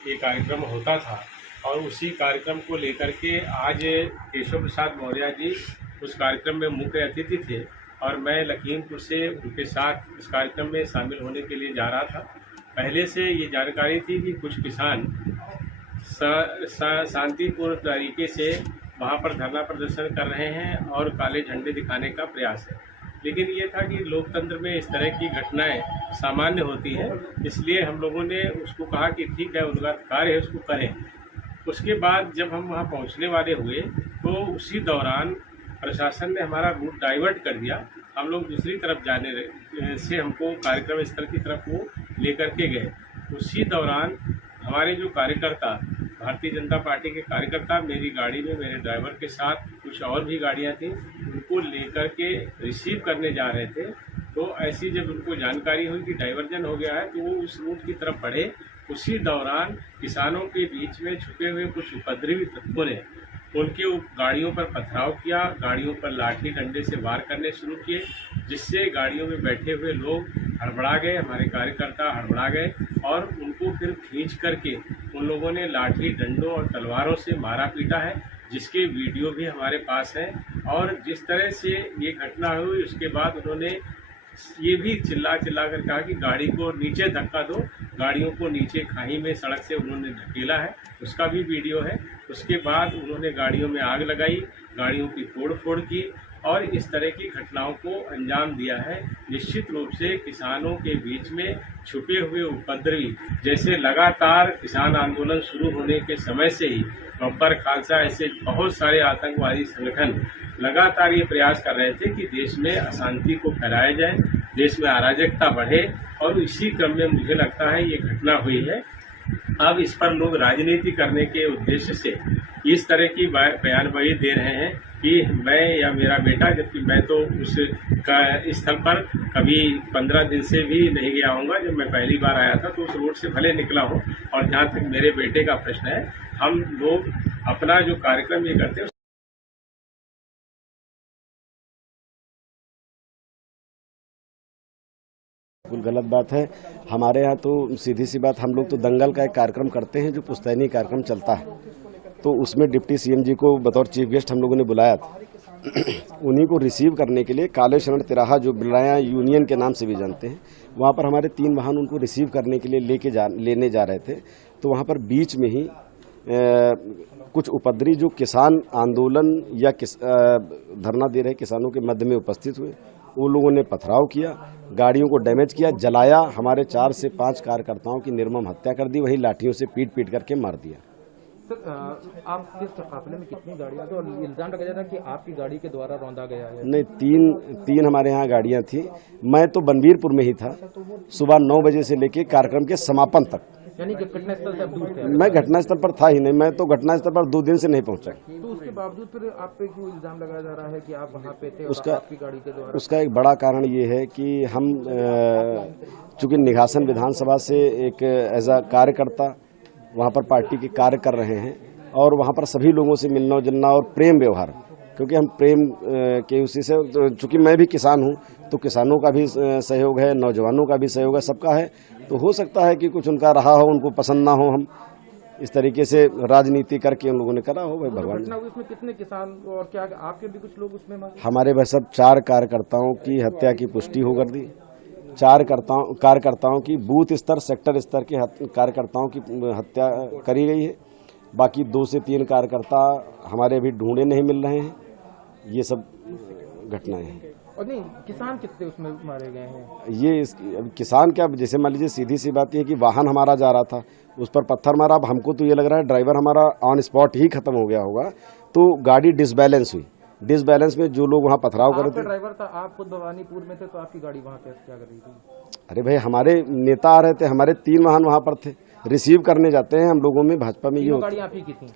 ये कार्यक्रम होता था और उसी कार्यक्रम को लेकर के आज केशव प्रसाद मौर्य जी उस कार्यक्रम में मुख्य अतिथि थे और मैं लखीमपुर से उनके साथ इस कार्यक्रम में शामिल होने के लिए जा रहा था। पहले से ये जानकारी थी कि कुछ किसान शांतिपूर्ण तरीके से वहाँ पर धरना प्रदर्शन कर रहे हैं और काले झंडे दिखाने का प्रयास है, लेकिन ये था कि लोकतंत्र में इस तरह की घटनाएं सामान्य होती हैं, इसलिए हम लोगों ने उसको कहा कि ठीक है, उनका कार्य है, उसको करें। उसके बाद जब हम वहाँ पहुँचने वाले हुए तो उसी दौरान प्रशासन ने हमारा रूट डाइवर्ट कर दिया। हम लोग दूसरी तरफ जाने से हमको कार्यक्रम स्थल की तरफ वो लेकर के गए। उसी दौरान हमारे जो कार्यकर्ता, भारतीय जनता पार्टी के कार्यकर्ता, मेरी गाड़ी में मेरे ड्राइवर के साथ कुछ और भी गाड़ियां थीं, उनको लेकर के रिसीव करने जा रहे थे। तो ऐसी जब उनको जानकारी हुई कि डाइवर्जन हो गया है तो वो उस रूट की तरफ बढ़े। उसी दौरान किसानों के बीच में छुपे हुए कुछ उपद्रवी तत्वों ने उनके गाड़ियों पर पथराव किया, गाड़ियों पर लाठी डंडे से वार करने शुरू किए, जिससे गाड़ियों में बैठे हुए लोग हड़बड़ा गए, हमारे कार्यकर्ता हड़बड़ा गए और उनको फिर खींच करके उन लोगों ने लाठी डंडों और तलवारों से मारा पीटा है, जिसके वीडियो भी हमारे पास है। और जिस तरह से ये घटना हुई उसके बाद उन्होंने ये भी चिल्ला कर कहा कि गाड़ी को नीचे धक्का दो, गाड़ियों को नीचे खाई में सड़क से उन्होंने धकेला है, उसका भी वीडियो है। उसके बाद उन्होंने गाड़ियों में आग लगाई, गाड़ियों की तोड़ फोड़ की और इस तरह की घटनाओं को अंजाम दिया है। निश्चित रूप से किसानों के बीच में छुपे हुए उपद्रवी, जैसे लगातार किसान आंदोलन शुरू होने के समय से ही गब्बर खालसा ऐसे बहुत सारे आतंकवादी संगठन लगातार ये प्रयास कर रहे थे कि देश में अशांति को फैलाया जाए, देश में अराजकता बढ़े, और इसी क्रम में मुझे लगता है ये घटना हुई है। अब इस पर लोग राजनीति करने के उद्देश्य से इस तरह की बयानबाजी दे रहे हैं कि मैं या मेरा बेटा, जबकि मैं तो उस स्थल पर कभी 15 दिन से भी नहीं गया हूँगा। जब मैं पहली बार आया था तो उस रोड से भले निकला हूँ। और जहाँ तक मेरे बेटे का प्रश्न है, हम लोग अपना जो कार्यक्रम ये करते हैं बिल्कुल गलत बात है। हमारे यहाँ तो सीधी सी बात, हम लोग तो दंगल का एक कार्यक्रम करते हैं जो पुश्तैनी कार्यक्रम चलता है, तो उसमें डिप्टी सीएम जी को बतौर चीफ गेस्ट हम लोगों ने बुलाया था। उन्हीं को रिसीव करने के लिए काले शरण तिराहा, जो बिलाया यूनियन के नाम से भी जानते हैं, वहाँ पर हमारे 3 वाहन उनको रिसीव करने के लिए लेने जा रहे थे। तो वहाँ पर बीच में ही कुछ उपद्रवी जो किसान आंदोलन या धरना दे रहे किसानों के मध्य में उपस्थित हुए, उन लोगों ने पथराव किया, गाड़ियों को डैमेज किया, जलाया, हमारे 4 से 5 कार्यकर्ताओं की निर्मम हत्या कर दी, वहीं लाठियों से पीट करके मार दिया। सर, आप किस काफिले में कितनी गाड़ियां थी और इल्जाम लगाया था कि आपकी गाड़ी के द्वारा रौंदा गया है? नहीं, तीन हमारे यहाँ गाड़ियां थी। मैं तो बनवीरपुर में ही था, सुबह 9 बजे से लेके कार्यक्रम के समापन तक। यानी कि घटनास्थल से आप दूर थे? मैं घटनास्थल पर था ही नहीं, मैं तो घटनास्थल पर 2 दिन से नहीं पहुंचा। तो उसके बावजूद फिर आप पे क्यों इल्जाम लगाया जा रहा है कि आप वहाँ पे थे और आपकी गाड़ी के द्वारा? उसका एक बड़ा कारण ये है कि हम चूंकि निघासन विधानसभा से एक एज अ कार्यकर्ता वहाँ पर पार्टी के कार्य कर रहे हैं और वहाँ पर सभी लोगों से मिलना जुलना और प्रेम व्यवहार, क्योंकि हम प्रेम के उसी से, चूँकि मैं भी किसान हूँ तो किसानों का भी सहयोग है, नौजवानों का भी सहयोग है, सबका है। तो हो सकता है कि कुछ उनका रहा हो, उनको पसंद ना हो, हम इस तरीके से राजनीति करके उन लोगों ने करा हो। भाई भगवान, उसमें कितने किसान और क्या आपके भी कुछ लोग उसमें? हमारे भाई सब 4 कार्यकर्ताओं की हत्या की पुष्टि हो कर दी। 4 कार्यकर्ताओं की बूथ स्तर, सेक्टर स्तर के कार्यकर्ताओं की हत्या करी गई है। बाकी 2 से 3 कार्यकर्ता हमारे अभी ढूंढे नहीं मिल रहे हैं। ये सब घटनाएं हैं। और नहीं, किसान कितने उसमें मारे गए हैं? ये किसान क्या, जैसे मान लीजिए सीधी सी बात ये कि वाहन हमारा जा रहा था, उस पर पत्थर मारा। अब हमको तो ये लग रहा है ड्राइवर हमारा ऑन स्पॉट ही खत्म हो गया होगा, तो गाड़ी डिसबैलेंस हुई। डिसबैलेंस में जो लोग वहाँ पथराव कर रहे थे, ड्राइवर था, आप खुद भवानीपुर में थे, तो आपकी गाड़ी वहाँ पे क्या कर रही थी? अरे भाई, हमारे नेता आ रहे थे, हमारे 3 वाहन वहाँ पर थे, रिसीव करने जाते हैं हम लोगों में भाजपा में। ये गाड़ी आप ही की थी?